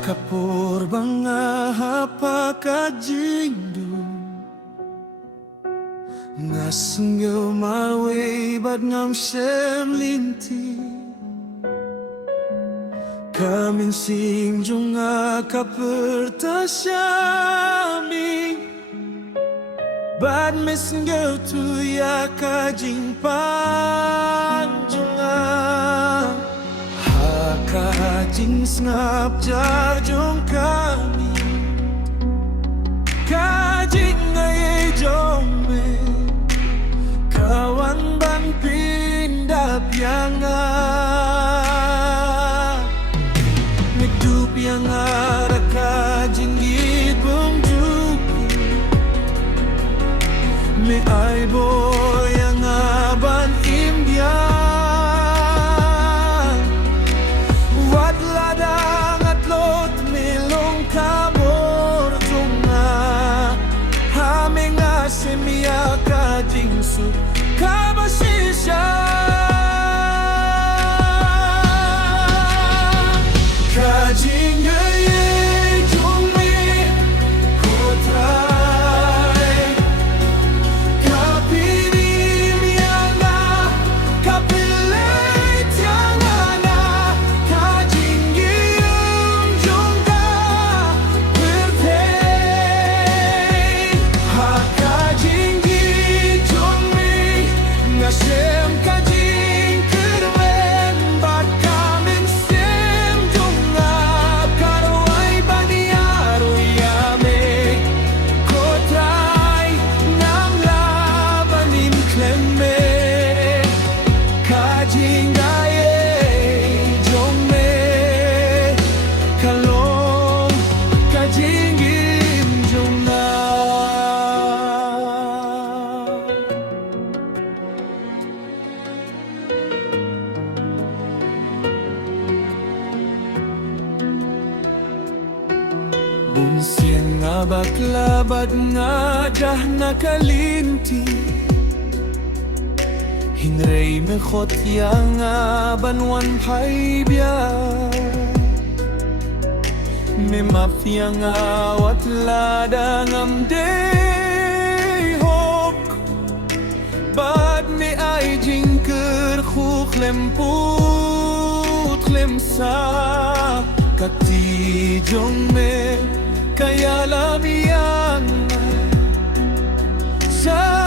kapur banga hapakajingdu Nasungyo mawe bad ngam shem linti Kamin sing junga kapur tasyami Bad mesengyo tu ya kajing panjunga Kajing snap jarjong kami Kajing ay jome Kawan ban pindah pianga Medu pianga ra kajing gibong juku Me ay boy ang aban imbiang Semia kajing su kabasisha Kajing ay jumi kutray Kapinim yana kapilay tiangana Kajing yung jungka birthday Shem kajing kerwen bad kamin sem junga karwai baniaru yame kotrai nam labanim klemme kajing gaye jome kalong kajing im junga Bunsien nga baklabad nga dah nakalinti Hinrei mekot yang banwan paibya Memafia nga watlada ngam day hok Bad me ay jingker khuk lemput lemsa Kati jong me kaya labiang sa